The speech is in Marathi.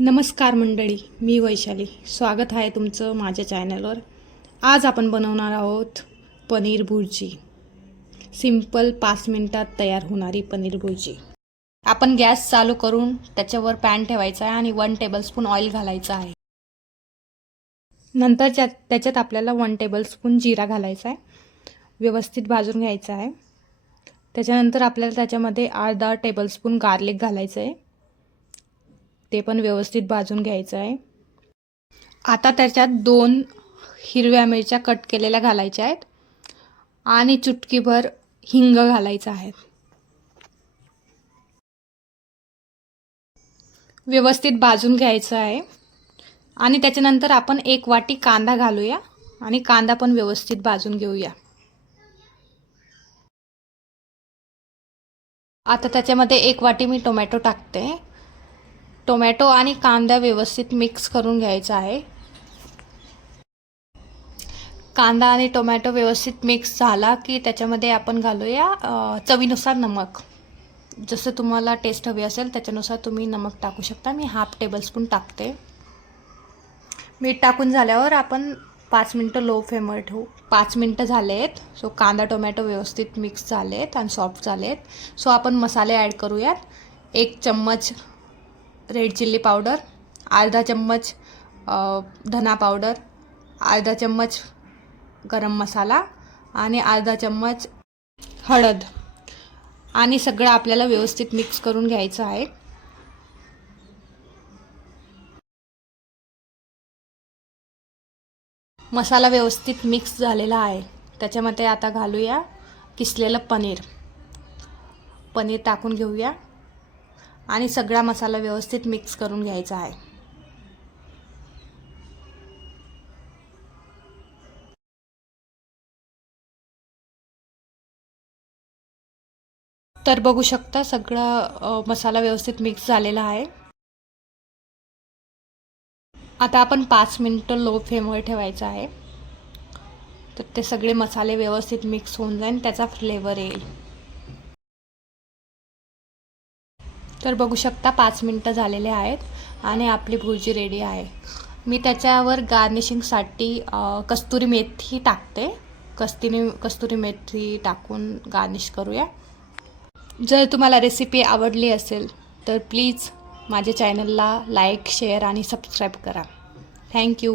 नमस्कार मंडळी, मी वैशाली. स्वागत आहे तुमचं माझ्या चॅनलवर. आज आपण बनवणार आहोत पनीर भुर्जी. सिंपल 5 मिनिटात तयार होणारी पनीर भुर्जी. आपण गॅस चालू करून त्याच्यावर पॅन ठेवायचा आहे आणि 1 टेबलस्पून ऑइल घालायचं आहे. नंतर त्याच्यात आपल्याला 1 टेबलस्पून जिरा घालायचा आहे. व्यवस्थित भाजून घ्यायचा आहे. त्याच्यानंतर आपल्याला त्याच्यामध्ये अर्धा टेबलस्पून गार्लिक घालायचं आहे. ते पण व्यवस्थित भाजून घ्यायचं आहे. आता त्याच्यात 2 हिरव्या मिरच्या कट केलेल्या घालायच्या आहेत आणि चुटकीभर हिंग घालायचं आहे. व्यवस्थित भाजून घ्यायचं आहे आणि त्याच्यानंतर आपण 1 वाटी कांदा घालूया आणि कांदा पण व्यवस्थित भाजून घेऊया. आता त्याच्यामध्ये 1 वाटी मी टोमॅटो टाकते. टोमॅटो आणि कांदा व्यवस्थित मिक्स करून घ्यायचा आहे. कांदा आणि टोमॅटो व्यवस्थित मिक्स झाला की त्याच्यामध्ये आपण घालूया चवीनुसार नमक. जसं तुम्हाला टेस्ट हवी असेल त्याच्यानुसार तुम्ही नमक टाकू शकता. मी 1/2 टेबलस्पून टाकते. मीठ टाकून झाल्यावर आपण 5 मिनटं लो फ्लेमवर ठेवू. 5 मिनटं झालेत. सो कांदा टोमॅटो व्यवस्थित मिक्स झालेत आणि सॉफ्ट झालेत. सो आपण मसाले ॲड करूयात. 1 चम्मच रेड चिल्ली पावडर, अर्धा चम्मच धना पावडर, अर्धा चम्मच गरम मसाला आणि अर्धा चम्मच हळद आणि सगळं आपल्याला व्यवस्थित मिक्स करून घ्यायचं आहे. मसाला व्यवस्थित मिक्स झालेला आहे. त्याच्यामध्ये आता घालूया किसलेलं पनीर. पनीर टाकून घेऊया आणि सगळा मसाला व्यवस्थित मिक्स करून घ्यायचा आहे. तर बघू शकता सगळा मसाला व्यवस्थित मिक्स झालेला आहे. आता आपण 5 मिनिटं लो फ्लेमवर ठेवायचं आहे. तर ते सगळे मसाले व्यवस्थित मिक्स होऊन जाईल, त्याचा फ्लेवर येईल. तर बघू शकता 5 मिनिटं झालेले आहेत आणि आपली भुर्जी रेडी आहे. मी त्याच्यावर गार्निशिंगसाठी कस्तुरी मेथी टाकते. कस्तुरी मेथी टाकून गार्निश करूया. जर तुम्हाला रेसिपी आवडली असेल तर प्लीज माझ्या चॅनलला लाईक, शेअर आणि सबस्क्राईब करा. थँक्यू.